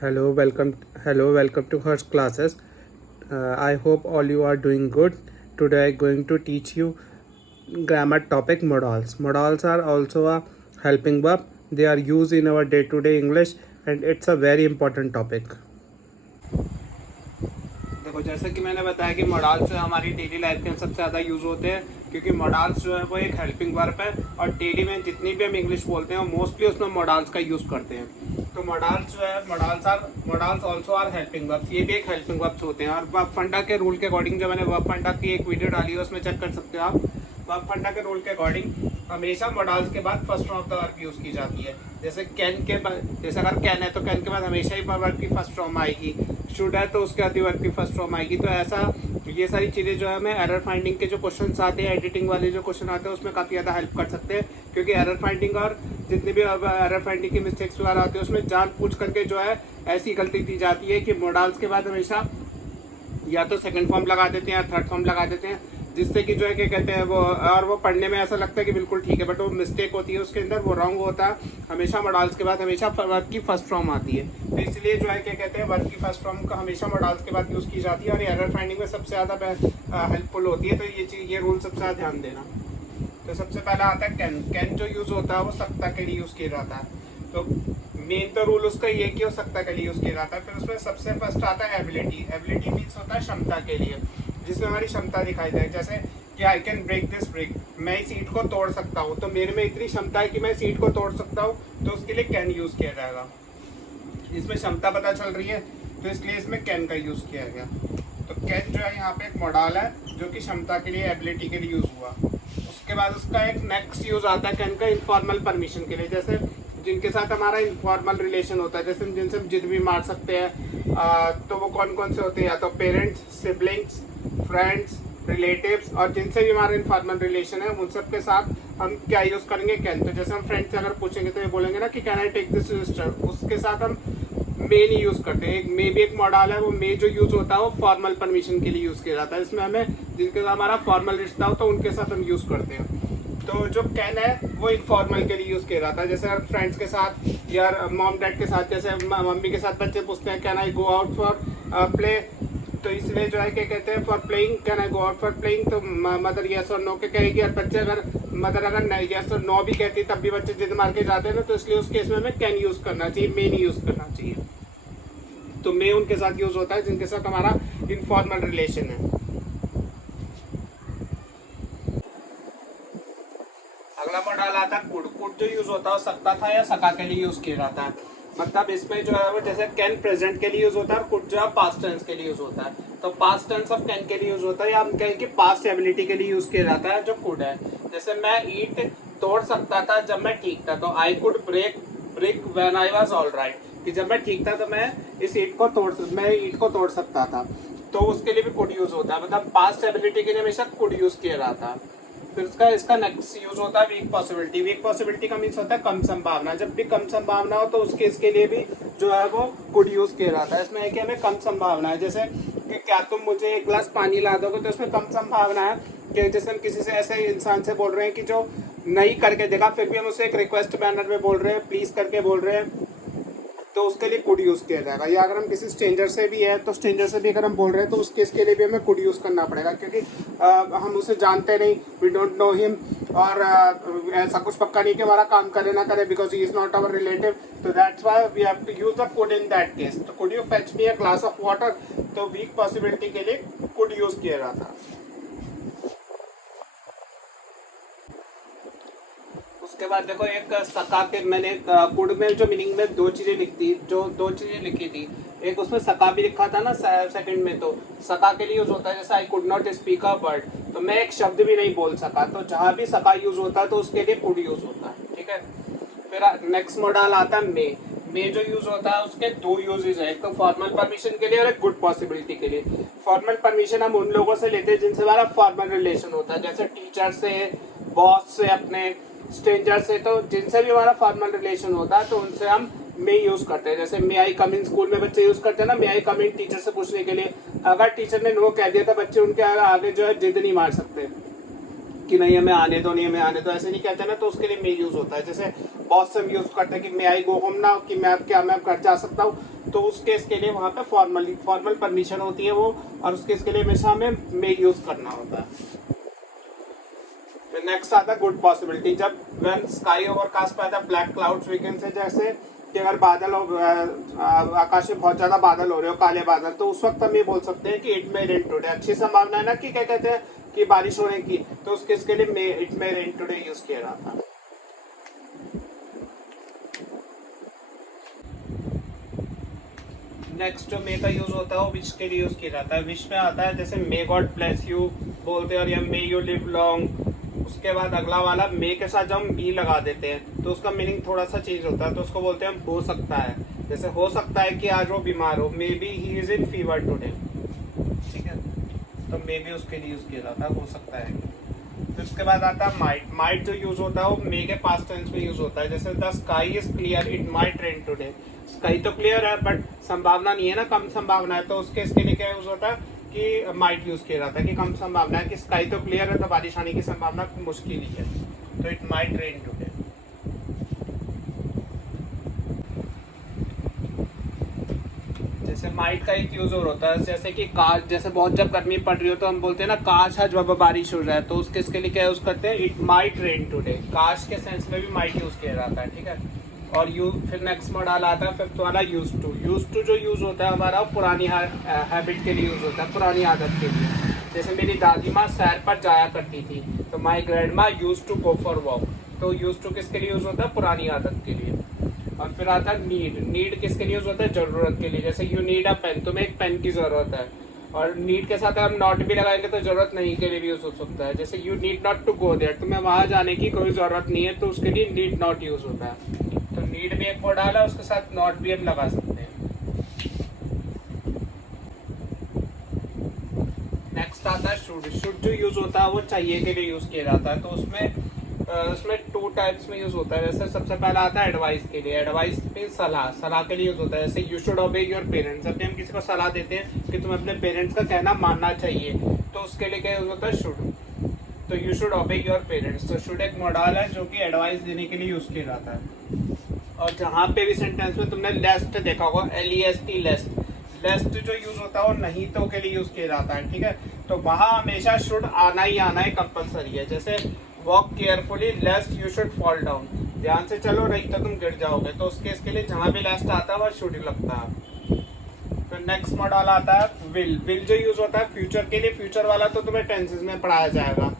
Welcome to Hers classes. I hope all you are doing good. Today I'm going to teach you grammar topic modals. Modals are also a helping verb. They are used in our day-to-day English and it's a very important topic. देखो, जैसे कि मैंने बताया कि models हमारी daily life के सबसे ज़्यादा यूज़ होते हैं, क्योंकि मॉडल्स जो है वो एक हेल्पिंग वर्ब है और डेली में जितनी भी हम इंग्लिश बोलते हैं मोस्टली उसमें मॉडल्स का यूज़ करते हैं। तो मॉडल्स जो है modals also are helping verbs, ये भी एक हेल्पिंग वर्ब्स होते हैं। और वर्ब फंडा के रूल के अकॉर्डिंग जो मैंने वर्ब फंडा की एक वीडियो डाली है उसमें चेक कर सकते हो आप। वर्ब फंडा के रूल के अकॉर्डिंग हमेशा मॉडल्स के बाद first form of the verb use की जाती है। जैसे कैन के बाद, जैसे अगर कैन है तो कैन के बाद हमेशा ही वर्ब की फर्स्ट फॉर्म आएगी। शुड है तो उसके बाद वर्ब की फर्स्ट फॉर्म आएगी। तो ऐसा ये सारी चीज़ें जो है हमें एरर फाइंडिंग के जो क्वेश्चन आते हैं, एडिटिंग वाले जो क्वेश्चन आते हैं उसमें काफ़ी ज़्यादा हेल्प कर सकते हैं, क्योंकि एरर फाइंडिंग और जितनी भी एरर फाइंडिंग की मिस्टेक्स वगैरह आती है उसमें जान पूछ करके जो है ऐसी गलती दी जाती है कि मॉडल्स के बाद हमेशा या तो सेकंड फॉर्म लगा देते हैं या थर्ड फॉर्म लगा देते हैं, जिससे कि जो है क्या कहते हैं वो, और वो पढ़ने में ऐसा लगता है कि बिल्कुल ठीक है, बट वो मिस्टेक होती है उसके अंदर, वो रॉन्ग होता है। हमेशा मॉडल्स के बाद हमेशा वर्ब की फर्स्ट फॉर्म आती है। तो इसलिए जो है क्या कहते हैं वर्ब की फर्स्ट फॉर्म का हमेशा मॉडल्स के बाद यूज़ की जाती है और एरर फाइंडिंग में सबसे ज़्यादा हेल्पफुल होती है। तो ये रूल सबसे ज़्यादा ध्यान देना। तो सबसे पहला आता है कैन। कैन जो यूज़ होता है वो सकता के लिए यूज़ किया जाता है। तो मेन तो रूल उसका ये कि वो सकता के लिए यूज़ किया जाता है। फिर उसमें सबसे फर्स्ट आता है एबिलिटी। एबिलिटी मीन्स होता है क्षमता के लिए, जिसमें हमारी क्षमता दिखाई जाए। जैसे कि I can break this brick, मैं इस ईंट को तोड़ सकता हूँ। तो मेरे में इतनी क्षमता है कि मैं इस ईंट को तोड़ सकता हूँ, तो उसके लिए कैन यूज़ किया जाएगा। इसमें क्षमता पता चल रही है तो इसलिए इसमें कैन का यूज़ किया गया। तो कैन जो है यहाँ पे एक मॉडल है जो कि क्षमता के लिए, एबिलिटी के लिए यूज़ हुआ। उसके बाद उसका एक नेक्स्ट यूज़ आता है कैन का इनफॉर्मल परमिशन के लिए। जैसे जिनके साथ हमारा इनफॉर्मल रिलेशन होता है, जैसे जिनसे हम जिद भी मार सकते हैं, तो वो कौन कौन से होते हैं, या तो पेरेंट्स, सिबलिंग्स, फ्रेंड्स, रिलेटिव्स, और जिनसे भी हमारा इनफॉर्मल रिलेशन है उन सब के साथ हम क्या यूज़ करेंगे, कैन। तो जैसे हम फ्रेंड से अगर पूछेंगे तो ये बोलेंगे ना कि can I take this register, उसके साथ हम मे नहीं यूज़ करते हैं। एक मे भी एक मॉडल है, वो मे जो यूज़ होता है वो फॉर्मल परमिशन के लिए यूज़ किया जाता है। इसमें हमें जिनके साथ हमारा फॉर्मल रिश्ता हो तो उनके साथ हम यूज़ करते हैं। तो जो कैन है वो इनफॉर्मल के लिए यूज़ किया जाता है। जैसे फ्रेंड्स के साथ या मॉम डैड के साथ, जैसे मम्मी के साथ बच्चे पूछते हैं can I go out for play, तो इसलिए जो है क्या कहते हैं for playing, can I go out for playing. तो मदर यस और नो के कहेगी, और बच्चे अगर मदर अगर यस और नो भी कहती तब भी बच्चे जिद मार के जाते हैं ना, तो इसलिए उस केस में हमें कैन यूज़ करना चाहिए, मे नहीं यूज़ करना चाहिए। तो मे उनके साथ यूज़ होता है जिनके साथ हमारा इनफॉर्मल रिलेशन है। अगला मॉडल आता है कुड। कुड जो यूज होता है सकता था या सका के लिए यूज किया जाता है। मतलब इसमें जो है वो जैसे कैन प्रेजेंट के लिए यूज होता है और कुड जो है पास्ट टेंस के लिए यूज होता है। तो पास्ट टेंस ऑफ कैन के लिए यूज होता है, या हम कहें कि पास्ट एबिलिटी के लिए यूज किया जाता है जो कुड है। जैसे मैं ईट तोड़ सकता था जब मैं ठीक था, तो I could break brick when I was all right, कि जब मैं ठीक था तो मैं ईट को तोड़ सकता था। तो उसके लिए भी कुड यूज होता है। मतलब पास्ट एबिलिटी के लिए हमेशा कुड यूज किया जाता है। फिर इसका नेक्स्ट यूज होता है वीक पॉसिबिलिटी। वीक पॉसिबिलिटी का मीन्स होता है कम संभावना। जब भी कम संभावना हो तो उसके इसके लिए भी जो है वो कुड यूज किया जाता है। इसमें है कि हमें कम संभावना है, जैसे कि क्या तुम मुझे एक गिलास पानी ला दोगे, तो इसमें कम संभावना है कि जैसे हम किसी से ऐसे इंसान से बोल रहे हैं कि जो नहीं करके देगा, फिर भी हम उसे एक रिक्वेस्ट बैनर में बोल रहे हैं, प्लीज करके बोल रहे हैं, तो उसके लिए कुड यूज़ किया जाएगा। या अगर हम किसी स्ट्रेंजर से भी है तो स्ट्रेंजर से भी अगर हम बोल रहे हैं तो उसके इसके लिए भी हमें कुड यूज़ करना पड़ेगा, क्योंकि हम उसे जानते नहीं, वी डोंट नो हिम, और ऐसा कुछ पक्का नहीं कि हमारा काम करे ना करे, because he is not our relative. तो that's why we have to use the could in that case. तो could you fetch me a glass of water, तो वीक पॉसिबिलिटी के लिए कुड यूज़ किया जाता है। उसके बाद देखो एक सका के, मैंने कुड में जो मीनिंग में दो चीजें लिखी थी। एक उसमें सका भी लिखा था ना सेकंड में, तो सका के लिए यूज होता है। जैसे I could not speak a word, तो मैं एक शब्द भी नहीं बोल सका। तो जहां भी सका यूज होता है तो उसके लिए कुड यूज होता है, ठीक है। फिर नेक्स्ट मॉडल आता है मे। मे जो यूज होता है उसके दो यूजेज है, एक तो फॉर्मल परमिशन के लिए और एक गुड पॉसिबिलिटी के लिए। फॉर्मल परमिशन हम उन लोगों से लेते हैं जिनसे हमारा फॉर्मल रिलेशन होता है, जैसे टीचर से, बॉस से, अपने स्ट्रेंजर से। तो जिनसे भी हमारा फॉर्मल रिलेशन होता है तो उनसे हम मे यूज करते हैं। जैसे मे आई कम इन, स्कूल में बच्चे यूज करते हैं ना मे आई कम इन, टीचर से पूछने के लिए। अगर टीचर ने नो कह दिया तो बच्चे उनके आगे जो है जिद नहीं मार सकते कि नहीं हमें आने दो, नहीं हमें आने दो, ऐसे नहीं कहते ना, तो उसके लिए मे यूज होता है। जैसे बॉस से हम यूज करते हैं कि मे आई गो होम ना, कि मैं अब घर जा सकता हूँ। तो उस केस के लिए वहाँ पे फॉर्मल परमिशन होती है वो, और उस केस के लिए हमेशा हमें मे यूज करना होता है। फिर नेक्स्ट आता है गुड पॉसिबिलिटी। जब व्हेन स्काई ओवरकास्ट पे आता है black clouds, we can say जैसे कि अगर बादल आकाश में बहुत ज्यादा बादल हो रहे हो, काले बादल, तो उस वक्त हम ये बोल सकते हैं कि इट मे रेन टुडे, अच्छी संभावना है ना कि क्या कहते हैं कि बारिश होने की, तो उस केस के लिए it may rain today use किया जाता है। नेक्स्ट जो मे का यूज होता है वो विश के लिए यूज किया जाता है। विश में आता है जैसे मे गॉड ब्लेस यू बोलते हैं, और या मे यू लिव लॉन्ग। उसके बाद अगला वाला मे के साथ जब हम बी लगा देते हैं तो उसका मीनिंग थोड़ा सा चेंज होता है, तो उसको बोलते हैं हम हो सकता है। जैसे हो सकता है कि आज वो बीमार हो, may be he is in fever today, ठीक है, तो मे बी उसके लिए यूज किया जाता है, हो सकता है। फिर उसके बाद आता है माइट। माइट जो यूज होता है वो मे के पास्ट टेंस में यूज होता है। जैसे the sky is clear, it might rain today. Sky तो क्लियर है बट संभावना नहीं है ना, कम संभावना है, तो उसके इसके लिए क्या यूज होता है कि माइट यूज किया जाता है कि कम संभावना है, कि स्काई तो क्लियर है तो बारिश आने की संभावना मुश्किल ही है, तो इट माइट रेन टुडे। जैसे माइट का एक यूज और होता है, जैसे कि काश, जैसे बहुत जब गर्मी पड़ रही हो तो हम बोलते हैं ना काश आज वह बारिश हो जाए, तो उसके इसके लिए क्या यूज करते हैं, इट माइट रेन टुडे। काश के सेंस में भी माइट यूज किया जाता है, ठीक है। और फिर नेक्स्ट मॉडल आता है फिफ्थ वाला यूज टू। यूज टू जो यूज होता है हमारा पुरानी हैबिट के लिए यूज होता है, पुरानी आदत के लिए। जैसे मेरी दादी माँ सैर पर जाया करती थी, तो my grandma use to go for walk, तो यूज टू किसके लिए यूज होता है, पुरानी आदत के लिए। और फिर आता है नीड। नीड किसके लिए यूज होता है, जरूरत के लिए। जैसे यू नीड अ पेन, तुम्हें एक पेन की जरूरत है, और नीड के साथ हम नॉट भी लगाएंगे तो जरूरत नहीं के लिए भी यूज हो सकता है। जैसे you need not to go there, तुम्हें वहां जाने की कोई जरूरत नहीं है, तो उसके लिए नीड नॉट यूज होता है। तो नीड भी एक वर्ड डाला, उसके साथ नॉट भी हम लगा सकते हैं। नेक्स्ट आता है शुड। शुड जो यूज होता है वो चाहिए के लिए यूज किया जाता है, तो उसमें टू टाइप्स में यूज होता है। जैसे सबसे पहला आता है एडवाइस के लिए। एडवाइस मीन सलाह, सलाह के लिए यूज होता है। जैसे यू शुड ओबे योर पेरेंट्स, अभी हम किसी को सलाह देते हैं कि तुम अपने पेरेंट्स का कहना मानना चाहिए, तो उसके लिए क्या यूज होता है, शुड। तो यू शुड ओबे योर पेरेंट्स, तो शुड एक मॉडल है जो कि एडवाइस देने के लिए यूज किया जाता है। और जहाँ पे भी सेंटेंस में तुमने लेस्ट देखा होगा, LEST लेस्ट, लेस्ट जो यूज होता है वो नहीं तो के लिए यूज किया जाता है, ठीक है। तो वहाँ हमेशा शुड आना ही आना है, कंपलसरी है। जैसे walk carefully लेस्ट you should fall down, ध्यान से चलो नहीं तो तुम गिर जाओगे, तो उसके इसके लिए जहाँ भी लेस्ट आता है वह शुड ही लगता है। फिर नेक्स्ट मॉडल आता है विल। विल जो यूज होता है फ्यूचर के लिए, फ्यूचर वाला तो तुम्हें टेंसेस में पढ़ाया जाएगा।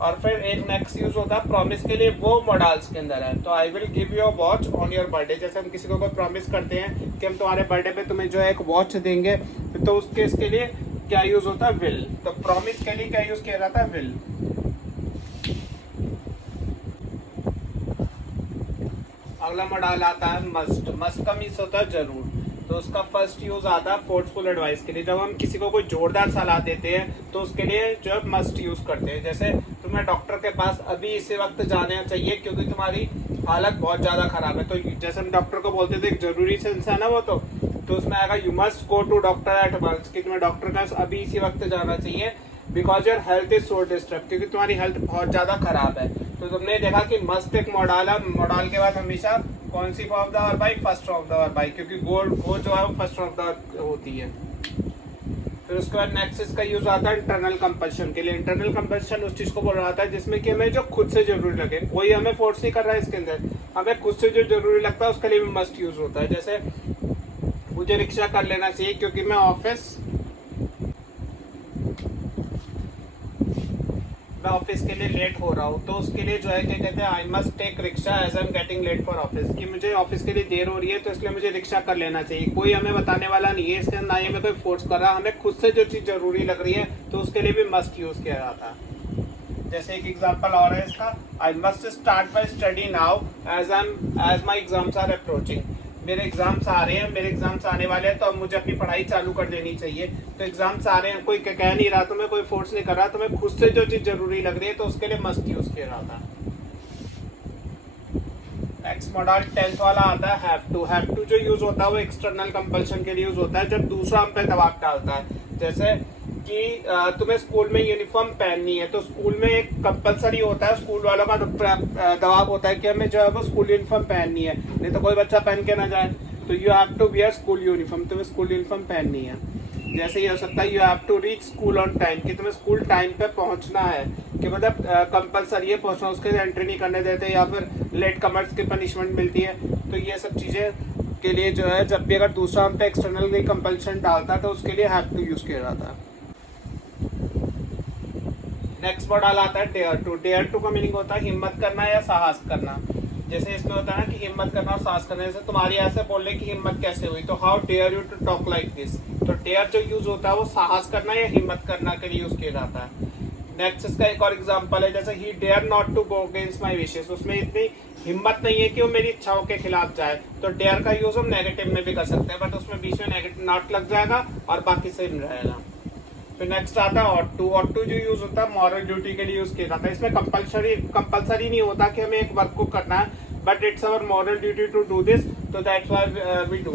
और फिर एक नेक्स्ट यूज होता है प्रॉमिस के लिए, वो मॉडल्स के अंदर है। तो I will give you a watch on your birthday, जैसे हम किसी को कोई प्रॉमिस करते हैं कि हम तुम्हारे बर्थडे पे तुम्हें जो है एक वॉच देंगे, तो उसके इसके लिए क्या यूज होता है, विल। तो प्रॉमिस के लिए क्या यूज किया जाता है, विल। अगला मॉडल आता है मस्ट। मस्ट का मीन्स होता है जरूर, तो उसका फर्स्ट यूज आता है फोर्सफुल एडवाइस के लिए। जब हम किसी को कोई जोरदार सलाह देते हैं तो उसके लिए जो है मस्ट यूज करते हैं। जैसे तुम्हें डॉक्टर के पास अभी इसी वक्त जाना चाहिए क्योंकि तुम्हारी हालत बहुत ज्यादा खराब है, तो जैसे हम डॉक्टर को बोलते थे एक जरूरी सेंस है ना वो, तो उसमें आएगा you must go to doctor at once, कि तुम्हें डॉक्टर के पास अभी इसी वक्त जाना चाहिए, because your health is so disturb, क्योंकि तुम्हारी हेल्थ बहुत ज्यादा खराब है। तो तुमने देखा कि मस्ट एक मॉडल है, मॉडल के बाद हमेशा कौन सी फॉर्म ऑफ द वर्ब आई, फर्स्ट ऑफ द वर्ब आई, क्योंकि गो जो है वो फर्स्ट ऑफ द होती है। फिर उसके बाद नेक्स्ट इसका यूज आता है इंटरनल कंपल्शन के लिए। इंटरनल कंपल्शन उस चीज को बोल रहा था जिसमें कि हमें जो खुद से जरूरी लगे, कोई हमें फोर्स नहीं कर रहा है इसके अंदर, हमें खुद से जो जरूरी लगता है उसके लिए भी मस्ट यूज होता है। जैसे मुझे रिक्शा कर लेना चाहिए क्योंकि मैं ऑफिस के लिए लेट हो रहा हूँ, तो उसके लिए जो है क्या कहते हैं, I must take rickshaw as I am getting late for office, कि मुझे ऑफिस के लिए देर हो रही है तो इसलिए मुझे रिक्शा कर लेना चाहिए। कोई हमें बताने वाला नहीं है इसके अंदर, ना ही हमें कोई फोर्स कर रहा है, हमें खुद से जो चीज जरूरी लग रही है तो उसके लिए भी मस्ट यूज किया जाता है। जैसे एक एग्जांपल और है इसका, I must start by study now as my exams are approaching, मेरे एग्जाम्स आ रहे हैं, मेरे एग्जाम्स आने वाले हैं तो अब मुझे अपनी पढ़ाई चालू कर देनी चाहिए। तो एग्जाम्स आ रहे हैं, कोई कह नहीं रहा, तुम्हें कोई फोर्स नहीं कर रहा, तुम्हें खुद से जो चीज जरूरी लग रही है तो उसके लिए मस्ट यूज किया जाता है। नेक्स्ट मॉडल 10th वाला आता है हैव टू। हैव टू जो यूज होता है वो एक्सटर्नल कंपल्शन के लिए यूज होता है, जब दूसरा हम पे दबाव डालता है। जैसे कि तुम्हें स्कूल में यूनिफॉर्म पहननी है, तो स्कूल में एक कंपलसरी होता है, स्कूल वालों का दबाव होता है कि हमें जो है वो स्कूल यूनिफॉर्म पहननी है, नहीं तो कोई बच्चा पहन के ना जाए। तो you have to wear school uniform, तुम्हें स्कूल यूनिफॉर्म पहननी है। जैसे ये हो सकता है you have to reach school on time, कि तुम्हें स्कूल टाइम पे पहुंचना है, कि मतलब कंपलसरी है पहुंचना, उसके एंट्री नहीं करने देते या फिर लेट कमर्स की पनिशमेंट मिलती है। तो ये सब चीज़ें के लिए जो है जब भी अगर दूसरा हम पे एक्सटर्नल कोई कंपल्शन डालता है तो उसके लिए हैव टू यूज़ किया जाता है। नेक्स्ट मॉडल आता है डेयर टू। डेयर टू का मीनिंग होता है हिम्मत करना या साहस करना। जैसे इसमें होता है ना कि हिम्मत करना और साहस करना, जैसे तुम्हारी ऐसे बोलने की हिम्मत कैसे हुई, तो how dare you to talk like this. तो डेयर जो यूज होता है वो साहस करना या हिम्मत करना के लिए यूज किया जाता है। नेक्स्ट इसका एक और एग्जांपल है, जैसे ही dare not to go against my wishes. उसमें इतनी हिम्मत नहीं है कि वो मेरी इच्छाओं के खिलाफ जाए। तो डेयर का यूज हम नेगेटिव में भी कर सकते हैं, बट उसमें बीच में नेगेटिव नॉट लग जाएगा और बाकी सेम रहेगा। फिर नेक्स्ट आता है ऑट टू। ऑट टू जो यूज होता है मॉरल ड्यूटी के लिए यूज किया जाता है। इसमें कंपल्सरी नहीं होता कि हमें एक वर्क को करना है, but it's our moral duty to do this, तो दैट्स व्हाई वी डू।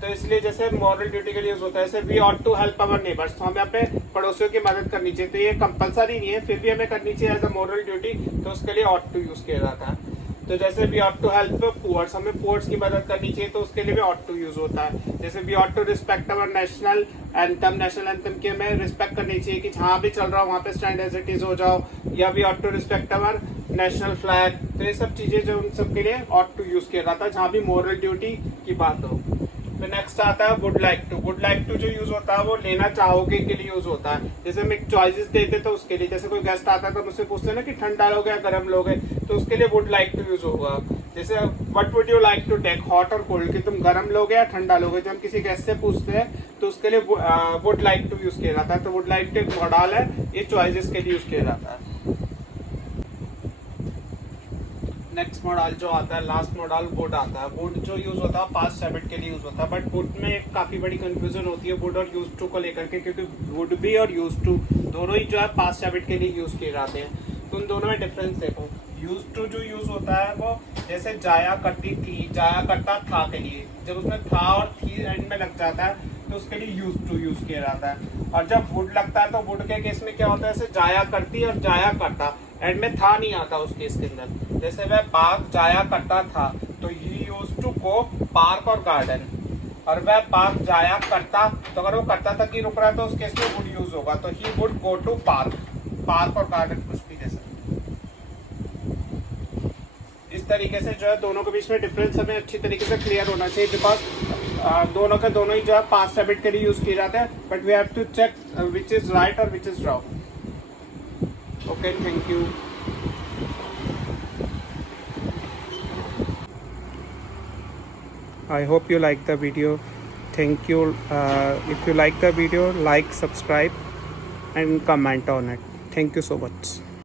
तो इसलिए जैसे मॉरल ड्यूटी के लिए यूज होता है, जैसे we ought to help our neighbours, तो हमें अपने पड़ोसियों की मदद करनी चाहिए। तो ये कंपल्सरी नहीं है, फिर भी हमें करनी चाहिए एज अ मॉरल ड्यूटी, तो उसके लिए ऑट टू यूज किया जाता है। तो जैसे we ought to help poors, हमें पुअर्स की मदद करनी चाहिए, तो उसके लिए भी ऑट टू यूज होता है। जैसे we ought to respect our national anthem, national anthem की हमें रिस्पेक्ट करनी चाहिए कि जहाँ भी चल रहा हो वहाँ पे स्टैंड एज इट इज हो जाओ, या we ought to respect our national flag. तो ये सब चीजें जो उन सब के लिए ऑट टू यूज किया जाता है जहाँ भी मॉरल ड्यूटी की बात हो। फिर नेक्स्ट आता है would like to. Would like to जो यूज होता है वो लेना चाहोगे के लिए यूज होता है। जैसे हम एक चॉइसेस देते तो उसके लिए, जैसे कोई गेस्ट आता है तो मुझसे पूछते हैं ना कि ठंडा लोगे या गर्म लोगे, तो उसके लिए वुड लाइक टू यूज होगा। जैसे what would you like to take, hot और कोल्ड, कि तुम गर्म लोगे या ठंडा लोगे। जब हम किसी गेस्ट से पूछते हैं तो उसके लिए वुड लाइक टू यूज किया जाता है। तो वुड लाइक टू एक मॉडल है, ये चॉइसेस के लिए यूज किया जाता है। नेक्स्ट मॉडल जो आता है, लास्ट मॉडल वुड आता है। वुड जो यूज होता है पास्ट हैबिट के लिए यूज होता है, बट वुड में काफी बड़ी कंफ्यूजन होती है वुड और यूज टू को लेकर के, क्योंकि वुड भी और यूज टू दोनों ही जो है पास्ट हैबिट के लिए यूज किए जाते हैं। तो उन दोनों में डिफरेंस देखो। यूज टू जो यूज होता है वो जैसे जाया करती थी, जाया करता था के लिए, जब उसमें था और थी एंड में लग जाता है तो उसके लिए यूज टू यूज किया जाता है। और जब वुड लगता है तो वुड के केस में क्या होता है, जैसे जाया करती और जाया करता, एंड में था नहीं आता उस केस के अंदर। जैसे वह पार्क जाया करता था तो ही यूज टू गो पार्क और गार्डन, और वह पार्क जाया करता, तो अगर वो करता था कि रुक रहा है तो उस केस में वुड यूज होगा, तो he would go to park, park और गार्डन कुछ भी जैसा। इस तरीके से जो है दोनों के बीच में डिफरेंस हमें अच्छी तरीके से क्लियर होना चाहिए, बिकॉज दोनों के दोनों ही जो है पास्ट हैबिट के लिए यूज किए जाते हैं, but we have to check which is right और which is wrong. Okay, thank you. I hope you like the video. Thank you. If you like the video, like, subscribe and comment on it. Thank you so much.